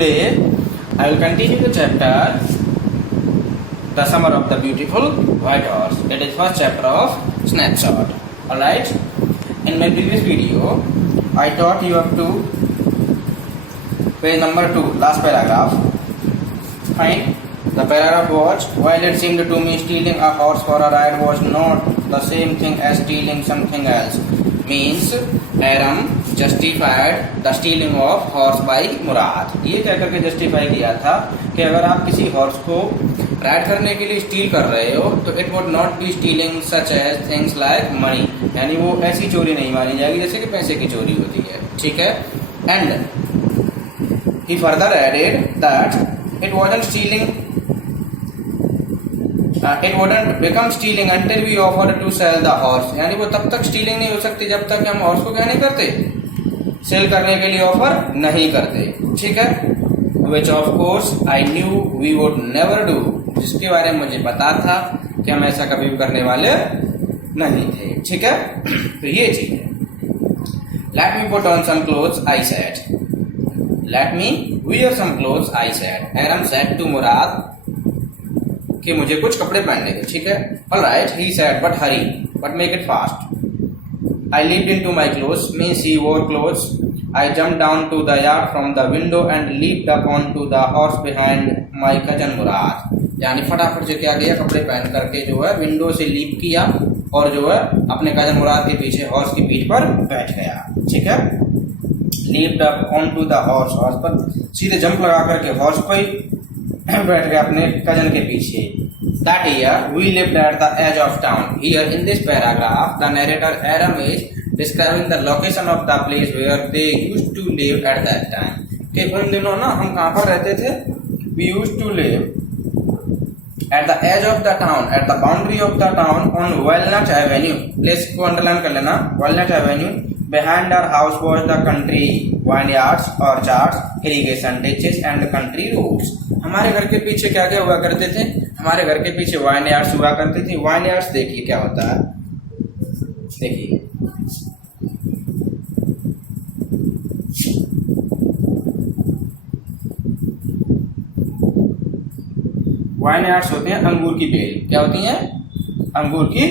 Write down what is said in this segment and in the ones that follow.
today I will continue the chapter The Summer of the Beautiful White Horse. That is first chapter of Snapshot. Alright. In my previous video, I taught you up to page number 2, last paragraph. Fine. The paragraph was, while it seemed to me stealing a horse for a ride was not the same thing as stealing something else. Means Aram justified the stealing of horse by Murad. ये क्या करके justify किया था कि अगर आप किसी horse को राइड करने के लिए स्टील कर रहे हो तो it would not be stealing such as things like money, यानी वो ऐसी चोरी नहीं मानी जाएगी जैसे कि पैसे की चोरी होती है. ठीक है. And he further added that it wasn't stealing it wouldn't become stealing until we offered to sell the horse. यानी वो तब तक स्टीलिंग नहीं हो सकती जब तक हम हॉर्स को क्या नहीं करते, सेल करने के लिए ऑफर नहीं करते. ठीक है. Which of course I knew we would never do. जिसके बारे में मुझे पता था कि हम ऐसा कभी भी करने वाले नहीं थे. ठीक है. तो ये चीज है. Let me put on some clothes, I said. Let me wear some clothes, I said. Aram said to Murad कि मुझे कुछ कपड़े पहनने थे. ठीक है. All right, he said, but hurry, but make it fast. I leaped into my clothes, means he wore clothes. I jumped down to the yard from the window and leaped up onto the horse behind my cousin Murad. यानी फटाफट से क्या किया, कपड़े पहन करके जो है विंडो से लीप किया और जो है अपने कजन मुराद के पीछे हॉर्स की पीठ पर बैठ गया. ठीक है. Leaped up onto the horse, horse पर सीधे जंप लगा करके हॉर्स पर बैठ गया अपने कजन के पीछे. That year we lived at the edge of town. Here in this paragraph, the narrator Aram is describing the location of the place where they used to live at that time. कि उन दिनों ना हम कहाँ पर रहते थे. We used to live at the edge of the town, at the boundary of the town on Walnut Avenue. Place को underline कर लेना. Walnut Avenue. Behind our house was the country vineyards, orchards, irrigation ditches and country roads. हमारे घर के पीछे क्या क्या हुआ करते थे, हमारे घर के पीछे वाइनयार्ड्स हुआ करती थी. वाइनयार्ड्स देखिए क्या होता है, देखिए वाइनयार्ड्स होते हैं अंगूर की बेल. क्या होती हैं, अंगूर की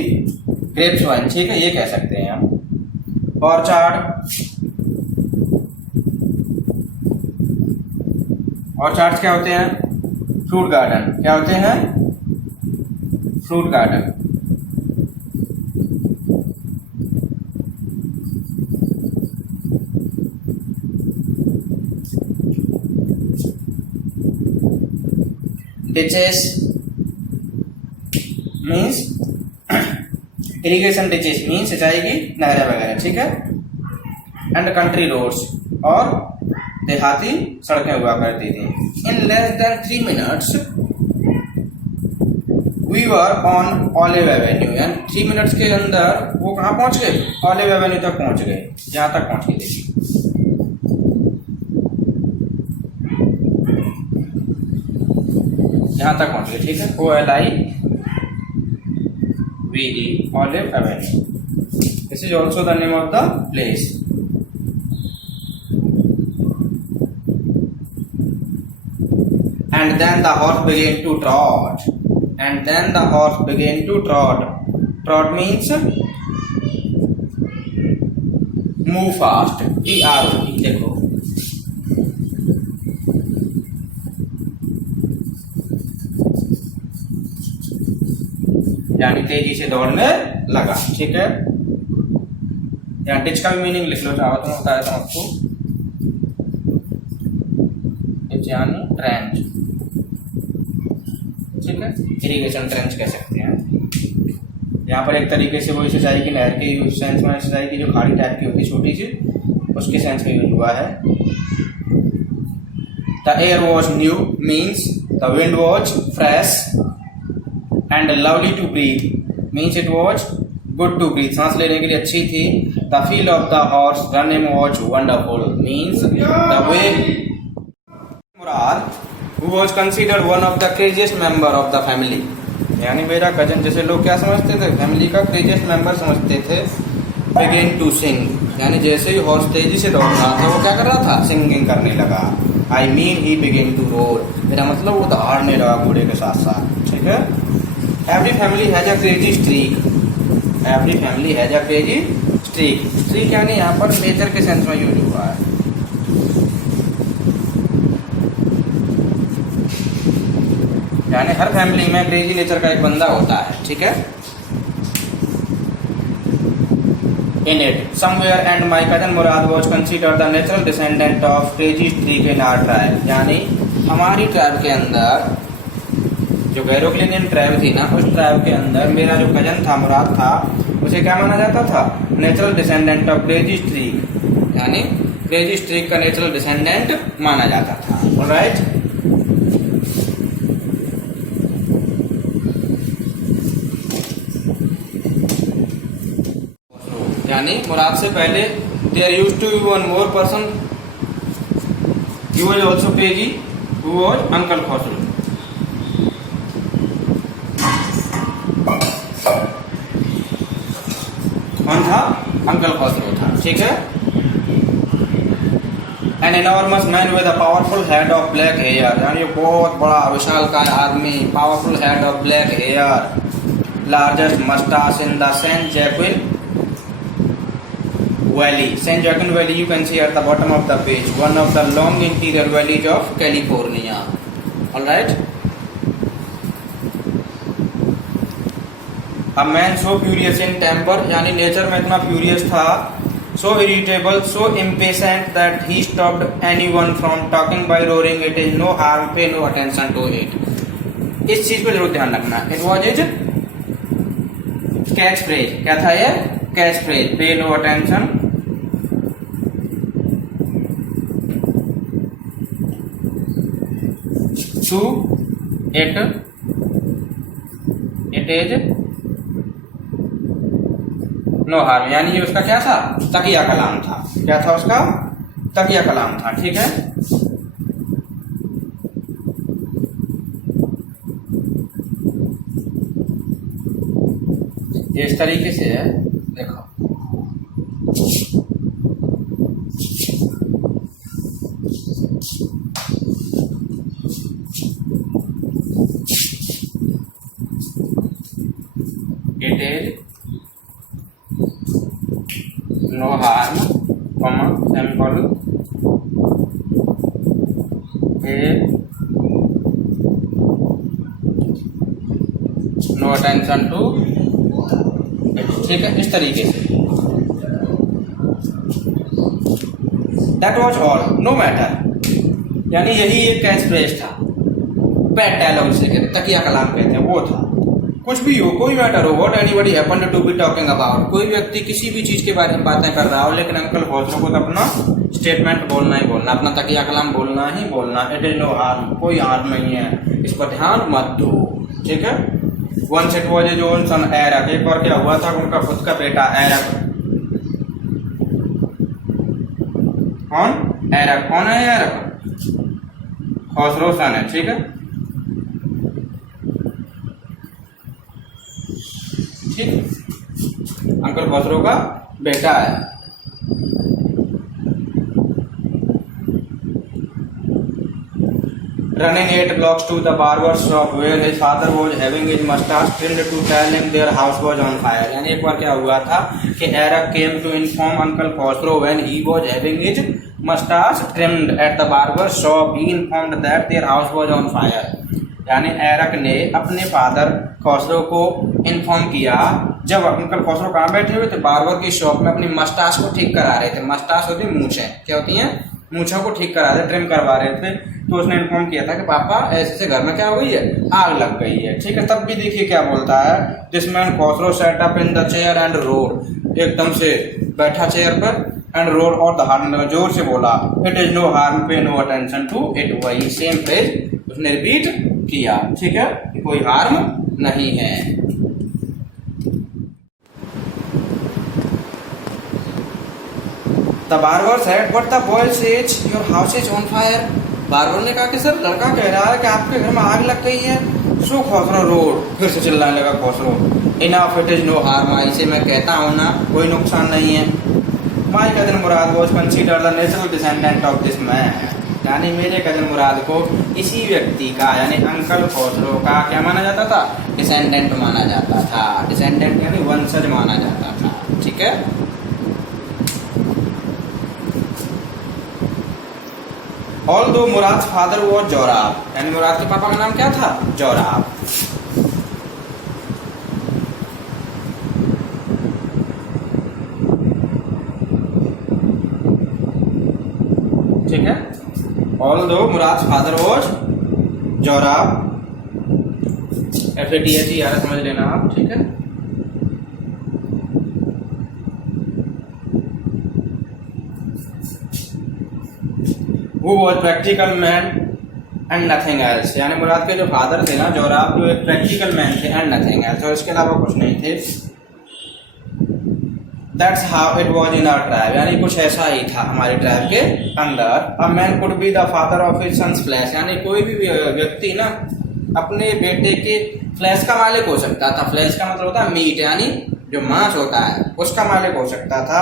ग्रेप्स वाइन. ठीक है, ये कह सकते हैं हम. ऑर्चार्ड्स क्या होते हैं, फ्रूट गार्डन. क्या होते हैं, fruit garden. Ditches means irrigation, ditches means सिंचाई की नहरें वगैरह. ठीक है. एंड कंट्री रोड्स, और देहाती सड़कें हुआ करती थी. In less than 3 minutes we were on olive avenue. यानी 3 minutes के अंदर वो कहाँ पहुंच गए, ऑलिव एवेन्यू तक पहुंच गए. जहां तक पहुंच गए देखिए, जहां तक पहुंच गए. ठीक है. OLIVE, olive Avenue. This is also the name of the place. And then the horse began to trot. And then the horse began to trot. Trot means move fast. TROT. देखो, यानी तेजी से दौड़ने लगा. ठीक है. यहाँ टिच का भी मीनिंग लिख लो, चाहो तो बता देता हूँ आपको. यानी ट्रेंच. ठीक है. इरिगेशन ट्रेंच कह सकते हैं. यहाँ पर एक तरीके से वो सिंचाई की नहर के सेंस में, सिंचाई की जो खाड़ी टाइप की होती है छोटी सी, उसके सेंस में यूज हुआ है. The air was new means the wind was fresh and lovely to breathe means it was good to breathe, सांस लेने के लिए अच्छी थी. The feel of the horse running was wonderful means the way Murad, who was considered one of the craziest member of the family. यानी मेरा cousin जैसे लोग क्या समझते थे, फैमिली का क्रेजिएस्ट मेंबर समझते थे. बिगिन टू सिंग, यानी जैसे ही हॉर्स तेजी से दौड़ रहा था वो क्या कर रहा था, सिंगिंग करने लगा। I mean he begin to roar, मेरा मतलब वो दहाड़ने लगा घोड़े के साथ साथ, ठीक है। Every family has a crazy streak, every family has a crazy streak, streak यानी यहाँ पर नेचर के सेंस में यूज हुआ है। यानी हर फैमिली में क्रेजी नेचर का एक बंदा होता है, ठीक है। In it, somewhere and my cousin Murad was considered the natural descendant of crazy streak in our tribe, यानी हमारी ट्राइब के अंदर, जो गैरोक्लिनियन ट्राइब थी ना, उस ट्राइब के अंदर मेरा जो कजन था मुराद था, उसे क्या माना जाता था, natural descendant of crazy streak, यानी क्रेजी स्ट्रीक का नेचुरल डिसेंडेंट माना जाता था। ऑलराइट, यानी मुराद से पहले there used to be one more person, he was also crazy, who was uncle Khosrove. कौन था, अंकल खसरू था, ठीक है। An enormous man with a powerful head of black hair, यानी बहुत बड़ा विशालकाय आदमी, powerful head of black hair, largest moustache in the Saint जैक्विन Valley. San Joaquin Valley you can see at the bottom of the page, one of the long interior valleys of California. All right. A man so furious in temper, यानी nature में इतना furious था, so irritable, so impatient that he stopped anyone from talking by roaring, "It is no harm, pay no attention to it." इस चीज पे जरूर ध्यान रखना। It was his catch phrase, क्या था ये catch phrase, pay no attention to it, it is no harm, यानी ये उसका क्या था, तकिया कलाम था। क्या था उसका, तकिया कलाम था, ठीक है। ये इस तरीके से है, देखो it is no harm, sample pay no attention to it, ठीक है, इस तरीके से। That was all, no matter, यानी यही एक कैच फ्रेज था, पैट डायलॉग से कहते, तकिया कलाम कहते हैं, वो था। कुछ भी हो, कोई मैटर हो, what anybody happened to be talking about, कोई व्यक्ति किसी भी चीज के बारे में बातें कर रहा हो, लेकिन अंकल खसरू को तो अपना स्टेटमेंट बोलना ही बोलना, अपना तकिया कलाम बोलना ही बोलना। इट इज नो हार्म, कोई हार्म नहीं है, इस पर ध्यान मत दो, ठीक है। Once it was his own son Arak, एक बार क्या हुआ था, उनका खुद का बेटा एरक। कौन एरक, कौन है एरक, खसरू सन है, ठीक है। अंकल खसरू का बेटा है। Running 8 blocks to the barber shop where his father was having his mustache trimmed to tell him their house was on fire, यानी एक बार क्या हुआ था कि एरक came to inform Uncle Khosrow when he was having his mustache trimmed at the barber shop, he informed that their house was on fire, यानी एरक ने अपने फादर खसरो को इन्फॉर्म किया जब अंकल खसरो कहाँ बैठे हुए थे, बार्बर की शॉप में अपनी मस्टास को ठीक करा रहे थे। मस्टास होती है मूछें, क्या होती हैं, मूछों को ठीक करा रहे, ट्रिम करवा रहे थे। तो उसने इन्फॉर्म किया था कि पापा ऐसे से घर में क्या हुई है, आग लग गई है, ठीक है। तब भी देखिए क्या बोलता है, this man Khosrove sat up in the chair and roared, एकदम से बैठा चेयर पर एंड रोड, और दहाड़ने लगा, जोर से बोला, इट इज नो हार्म, पे नो अटेंशन टू इट, वही सेम फ्रेज उसने रिपीट किया, ठीक है, कोई हार्म नहीं है। The barber said, "But the boy says your house is on fire." Barber ने कहा कि सर लड़का कह रहा है कि आपके घर में आग लग गई है। सो खसरो रोड, फिर से चिल्लाने लगा Khosrove. Enough it is no harm, इसे मैं कहता हूँ ना, कोई नुकसान नहीं है। My cousin Mourad was consider the natural descendant of this man, यानी मेरे कजन मुराद को इसी व्यक्ति का यानी अंकल खसरो का क्या माना जाता था? डिसेंडेंट माना जाता था। डिसेंडेंट यानी वंशज माना जाता था। ठीक है। ऑल्दो मुराद फादर वॉज जोराब, यानी मुराद के पापा का नाम क्या था? जोराब। ठीक है। Although Mourad father was Zorab, FATHER समझ लेना आप। ठीक है। Who was practical man and nothing else, यानी मुराद के जो फादर थे ना जोराब, जो एक प्रैक्टिकल मैन थे एंड नथिंग एल्स, और इसके अलावा कुछ नहीं थे। That's how it was in our tribe, यानी कुछ ऐसा ही था हमारे ट्राइब के अंदर। A man could be the father of his son's flesh, यानी कोई भी व्यक्ति ना अपने बेटे के फ्लैश का मालिक हो सकता था। फ्लैश का मतलब होता है मीट, यानी जो मांस होता है उसका मालिक हो सकता था।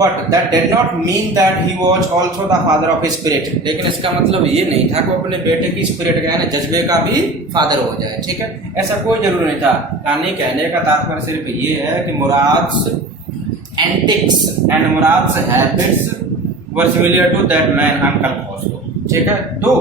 But that did not mean that he was also the father of spirit, लेकिन इसका मतलब ये नहीं था कि वो अपने बेटे की स्पिरिट का यानी जज्बे का भी फादर हो जाए। ठीक है। ऐसा कोई जरूरी नहीं था। यानी कहने का तात्पर्य सिर्फ ये है कि Mourad's antics and Mourad's habits were similar to that man uncle Khosrove. ठीक है। तो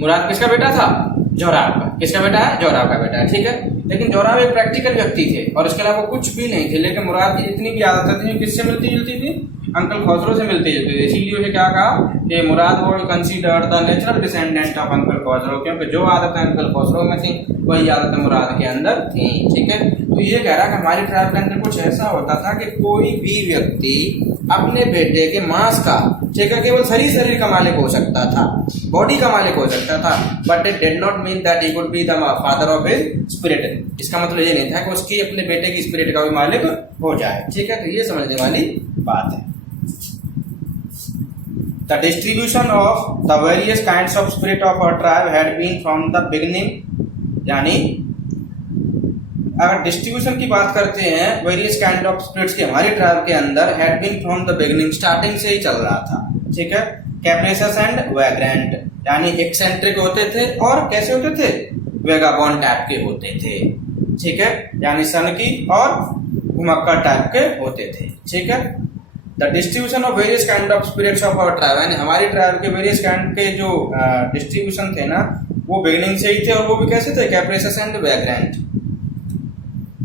मुराद किसका बेटा था? जोराब का। किसका बेटा है? जोराब का बेटा है। ठीक है। लेकिन जोराब एक प्रैक्टिकल व्यक्ति थे और इसके अलावा कुछ भी नहीं थे। लेकिन मुराद की इतनी भी आदत थी किससे मिलती जुलती थी? अंकल खसरो से मिलती जुलती थी। इसीलिए उसे क्या कहा कि Mourad was considered the natural descendant of uncle Khosrove, क्योंकि जो आदतें अंकल खसरो में थी वही आदतें मुराद के अंदर थी। ठीक है। तो ये कह रहा कि हमारे ट्राइब के अंदर कुछ ऐसा होता था कि कोई भी व्यक्ति अपने बेटे के मांस का, ठीक है, केवल शरीर का मालिक हो सकता था, बॉडी का मालिक हो सकता था, but it did not mean that he could be the father of his spirit. इसका मतलब ये नहीं था कि उसकी अपने बेटे की स्पिरिट का भी मालिक हो जाए। ठीक है। तो ये समझने वाली बात है। The distribution of the various kinds of spirit of our tribe had been from the beginning, यानी अगर डिस्ट्रीब्यूशन की बात करते हैं वेरियस काइंड ऑफ स्पिरिट्स के हमारे ट्राइब के अंदर, had been from the beginning, starting से ही चल रहा था। ठीक है। कैप्रेसस एंड वैग्रेंट, यानी एक्सेंट्रिक होते थे और कैसे होते थे? वेगाबॉन्ड टाइप के होते थे। ठीक है। यानी सनकी और घुमक्कड़ टाइप के होते थे। ठीक है। The distribution of various kind of spirits of our tribe, यानी हमारी ट्राइब के वेरियस काइंड के जो डिस्ट्रीब्यूशन थे ना वो बिगिनिंग से ही थे, और वो भी कैसे थे? Capricious and vagrant.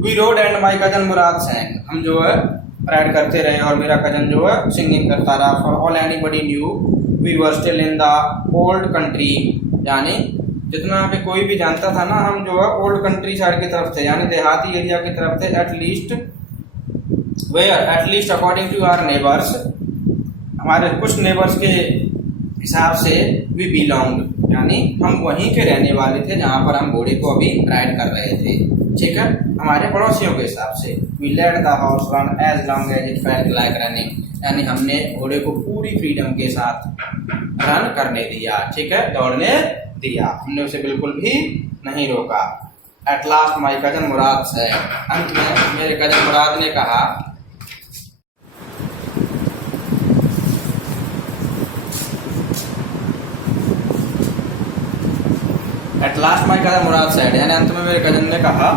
We rode and my cousin Mourad sang, हम जो है राइड करते रहे और मेरा कजन जो है सिंगिंग करता रहा। For all anybody knew we were still in the old country, यानी जितना पे कोई भी जानता था ना, हम जो है ओल्ड कंट्री साइड की तरफ थे, यानी देहाती एरिया की तरफ थे। At least according to our neighbours, हमारे कुछ नेबर्स के हिसाब से वी बिलोंग, यानी हम वहीं के रहने वाले थे जहाँ पर हम घोड़े को अभी राइड कर रहे थे। ठीक है। हमारे पड़ोसियों के हिसाब से we let the horse run as long as it felt like running, यानी हमने घोड़े को पूरी फ्रीडम के साथ रन करने दिया। ठीक है। दौड़ने दिया, हमने उसे बिल्कुल भी नहीं रोका। एट लास्ट माई कजन मुराद से, अंत में मेरे कजन मुराद ने कहा, at last my cousin Murad said, यानी अंत में मेरे कजन ने कहा,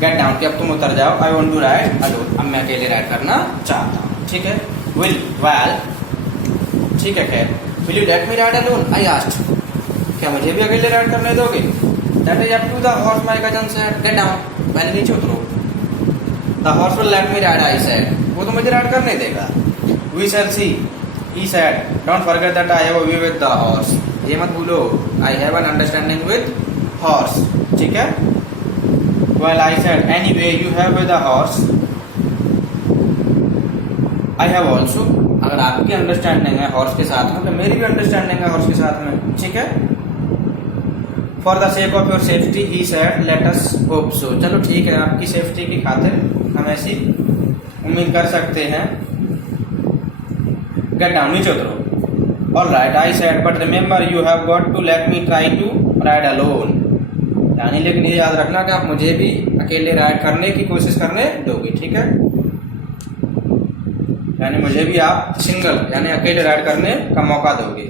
गेट डाउन, कि अब तुम उतर जाओ। I want to ride alone, अब मैं अकेले राइड करना चाहता हूँ। ठीक है। वेल, ठीक है, खैर, will you let me ride alone? I asked, क्या मुझे भी अकेले राइड करने दोगे? That is up to the horse, my cousin said, get down, मैंने नीचे उतरो। The horse will let me ride, I said, वो तो मुझे राइड करने देगा। We shall see, he said, don't forget that I have a view with the horse, ये मत भूलो I have an understanding with horse. ठीक है। Well I said, anyway you have with the horse, I have also, अगर आपकी understanding है horse के साथ में तो मेरी भी अंडरस्टैंडिंग है हॉर्स के साथ में। ठीक है। For the sake of your safety he said, let us hope so, चलो ठीक है, आपकी सेफ्टी की खातिर हम ऐसी उम्मीद कर सकते हैं। गेट डाउन, नीचे उतरो। All right, I said, but remember you have got to let me try to ride alone, यानी लेकिन ये याद रखना कि आप मुझे भी अकेले राइड करने की कोशिश करने दोगे, ठीक है। यानी मुझे भी आप सिंगल यानी अकेले राइड करने का मौका दोगे।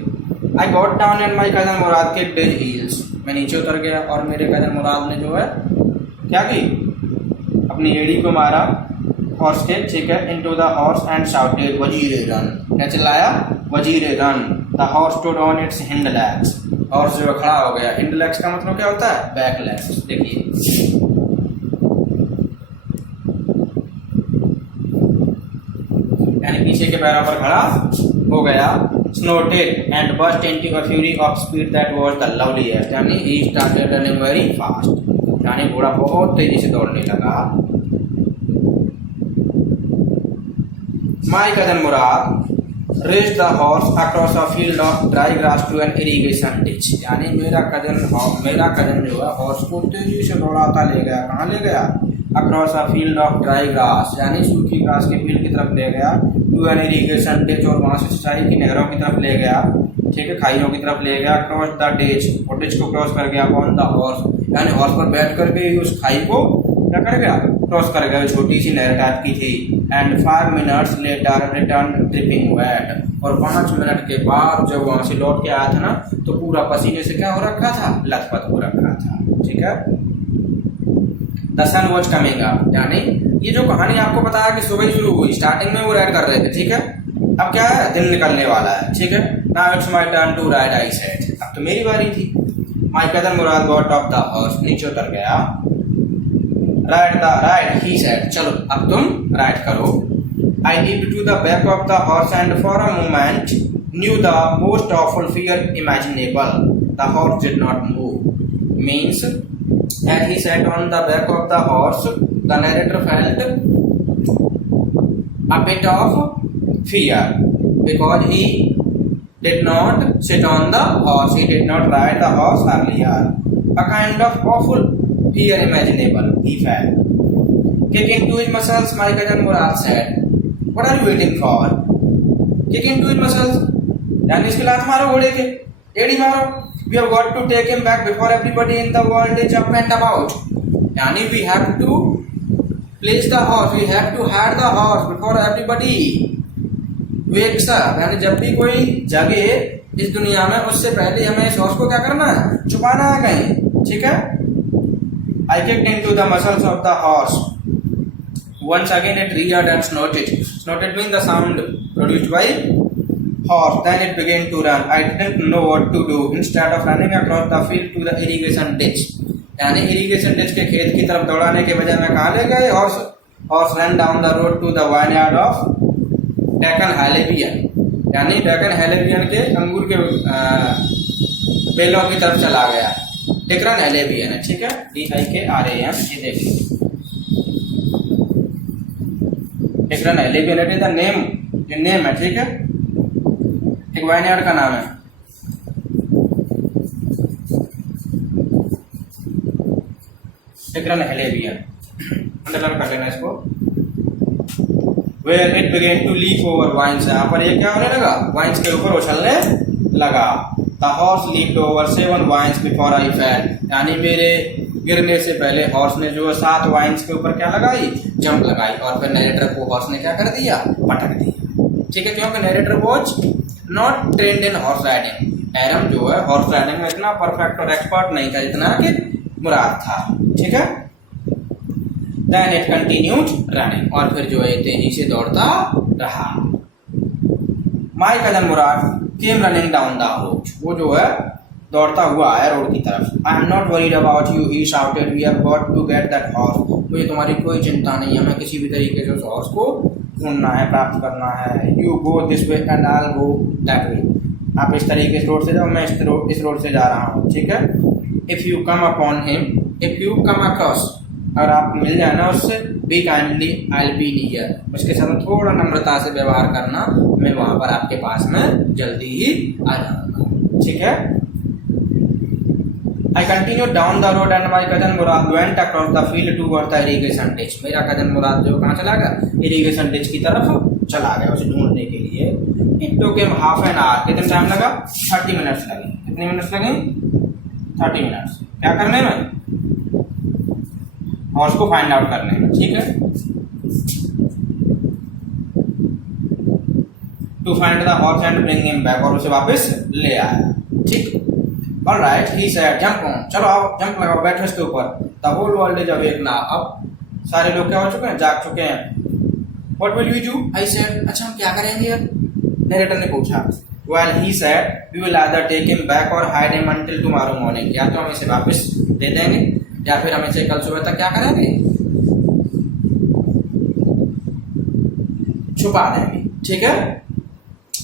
I got down and my cousin Mourad के डेज हील्स, मैं नीचे उतर गया और मेरे कजन मुराद ने जो है क्या की, अपनी एड़ी को मारा हॉर्स के, ठीक है, into the horse and shouted Vazire run, क्या चिल्लाया, Vazire run. The horse stood on its hind legs, horse जो खड़ा हो गया। हिंड लेग्स का मतलब क्या होता है, बैक लेग्स। देखिए यानी पीछे के पैरों पर खड़ा हो गया। Snorted and burst into a fury of speed that was the loveliest, यानी he started running very fast, यानी घोड़ा बहुत तेजी से दौड़ने लगा। My cousin Mourad raced the horse across a field of dry grass to an irrigation ditch, यानी मेरा कजन जो है हॉर्स को तेजी से दौड़ाता ले गया। कहाँ ले गया, across a field of dry grass, यानी सूखी घास के फील्ड की तरफ ले गया। टू एन इरिगेशन डिच, और वहां से सिंचाई की नहरों की तरफ ले गया, ठीक है, खाइयों की तरफ ले गया। क्रॉस द डिच, और डिच को क्रॉस कर गया। ऑन द हॉर्स, यानी हॉर्स पर बैठ करके उस खाई को क्या कर गया, क्रॉस कर गया। छोटी सी नहर टाइप की थी। And 5 minutes later return dripping wet, और 5 मिनट के बाद जब वहां से लौट के आया था ना, तो पूरा पसीने से क्या हो रखा था, लथपथ हो रखा था, ठीक है। The sun was coming up, यानी ये जो कहानी आपको बताया कि सुबह शुरू हुई, स्टार्टिंग में वो राइड कर रहे थे, ठीक है। अब क्या है, दिन निकलने वाला है, ठीक है। Now it's my turn to ride, I said, अब तो मेरी बारी थी। My cousin Murad got off the horse, नीचे उतर गया। राइड ही सेड, चलो अब तुम राइड करो। I leaped to the back of the horse and for a moment knew the most awful fear imaginable. The horse did not move. Means, as he sat on the back of the horse, the narrator felt a bit of fear because he did not sit on the horse. He did not ride the horse earlier. A kind of awful fear imaginable he felt. Kicking to his muscles, my cousin Murad said, What are you waiting for? Kick into his muscles. यानी इसके लात मारो घोड़े के, एड़ी मारो। We have got to take him back before everybody in the world is up and about. यानी we have to place the horse, we have to hide the horse before everybody wakes up. यानी जब भी कोई जगे इस दुनिया में, उससे पहले हमें इस हॉर्स को क्या करना है, छुपाना है कहीं, ठीक है। I kicked into the muscles of the horse. Once again it reared and snorted. Snorted means the sound produced by horse. Then it began to run. I didn't know what to do. Instead of running across the field to the irrigation ditch, यानी irrigation ditch के खेत की तरफ दौड़ाने के बजाय मैं कहाँ ले गए, horse ran down the road to the vineyard of Deccan Halebian, यानी Deccan Halebian के अंगूर के बेलों की तरफ चला गया। Deccan Halebian है, ठीक है, DIKRAN, ये देखिए डेक्कन हेलेबियन इज द नेम, ये नेम है, ठीक है, एक वाइनयार्ड का नाम है। डेक्कन हेलेबियन अंडरलाइन कर लेना इसको। Where it began to leap over vines, यहाँ पर ये क्या होने लगा, वाइन्स के ऊपर उछलने लगा। The horse leaped over 7 vines before I fell, यानी मेरे गिरने से पहले हॉर्स ने जो 7 वाइन्स के ऊपर क्या लगाई, जंप लगाई, और फिर नरेटर को हॉर्स ने क्या कर दिया, पटक दिया, ठीक है, क्योंकि narrator was not trained in horse riding. Um जो है हॉर्स राइडिंग में इतना परफेक्ट और एक्सपर्ट नहीं था जितना कि मुराद था, ठीक है। देन इट कंटिन्यूड रनिंग, और फिर जो है तेजी से दौड़ता रहा। My cousin Murad came running down the road, वो जो है दौड़ता हुआ आया रोड की तरफ। I am not worried about you, he shouted, we have got to get that horse, मुझे तुम्हारी कोई चिंता नहीं है, हमें किसी भी तरीके से उस हॉर्स को ढूंढना है, प्राप्त करना है। You go this way and I will go that way, आप इस तरीके से रोड से जाओ, मैं इस रोड से जा रहा हूँ, ठीक है। If you come upon him, if you come across, अगर आप मिल जाए ना उससे, be kindly I will be near, उसके साथ थोड़ा नम्रता से व्यवहार करना, मैं वहां पर आपके पास में जल्दी ही आ जाऊंगा, ठीक है। I continued down the road and my cousin Murad went across the field towards the irrigation ditch. मेरा cousin मुराद जो कहाँ चला गया, irrigation ditch की तरफ चला गया उसे ढूंढने के लिए। It took him half an hour, कितना टाइम लगा, 30 मिनट्स लगे। कितने मिनट्स लगे, 30 मिनट्स। क्या करने में? हॉर्स को फाइंड आउट करने में, ठीक है। To find the horse and bring him back, और उसे वापस ले आया, ठीक। Alright, he said jump on, चलो आओ जंप लगाओ, बैठो इसके ऊपर। The whole world is awake now, अब सारे लोग क्या हो चुके हैं? जाग चुके हैं। What will we do? I said, अच्छा हम क्या करेंगे अब? नरेटर ने पूछा। Well he said, we will either take him back or hide him until tomorrow morning, या तो हम इसे वापस दे देंगे या फिर हम इसे कल सुबह तक क्या करेंगे? छुपा देंगे, ठीक है।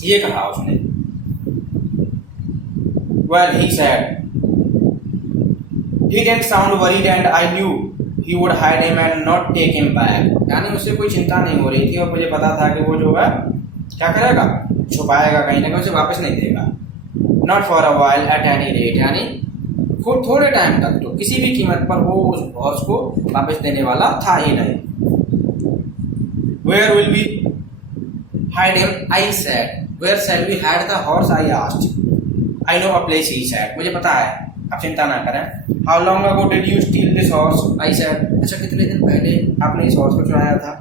ये कहा उसने। Well he said, he didn't sound worried and I knew he would hide him and not take him back, यानी उसे कोई चिंता नहीं हो रही थी और मुझे पता था कि वो जो है क्या करेगा? छुपाएगा कहीं ना कहीं, उसे वापस नहीं देगा। Not for a while at any rate, यानी थोड़े टाइम तक तो किसी भी कीमत पर वो उस हॉर्स को वापस देने वाला था ही नहीं। Where will we hide him? I said. Where shall we hide the horse? I asked. I know a place, he said. मुझे पता है, आप चिंता ना करें। How long ago did you steal this horse? I said. अच्छा कितने दिन पहले आपने इस हॉर्स को चुराया था?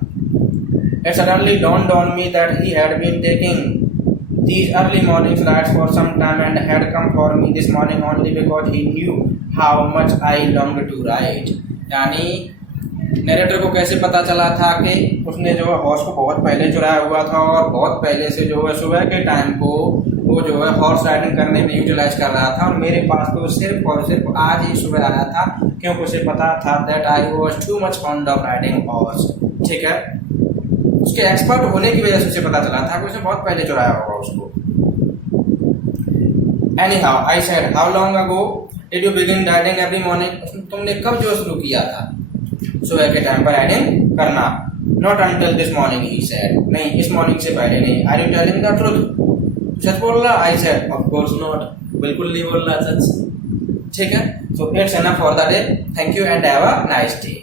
It suddenly dawned on me that he had been taking these early morning rides for some time and had come for me this morning only because he knew how much I longed to ride. यानी narrator को कैसे पता चला था कि उसने जो है हॉर्स को बहुत पहले चुराया हुआ था और बहुत पहले से जो है सुबह के टाइम को वो जो है हॉर्स राइडिंग करने में यूटिलाइज कर रहा था, और मेरे पास तो सिर्फ और सिर्फ आज ही सुबह आया था क्योंकि उसे पता था that I was too much fond of riding horse, ठीक है। उसके एक्सपर्ट होने की वजह से उसे पता चला था कि उसने बहुत पहले चुराया होगा उसको। Anyhow, I said, how long ago did you begin riding every morning? तुमने कब जो शुरू किया था सुबह के टाइम पर राइडिंग करना? Not until this morning, he said. नहीं, इस मॉर्निंग से पहले नहीं। Are you telling the truth? सच बोल रहा? I said, of course not. बिल्कुल नहीं बोल रहा सच, ठीक है। So it's enough for the day. Thank you and have a nice day.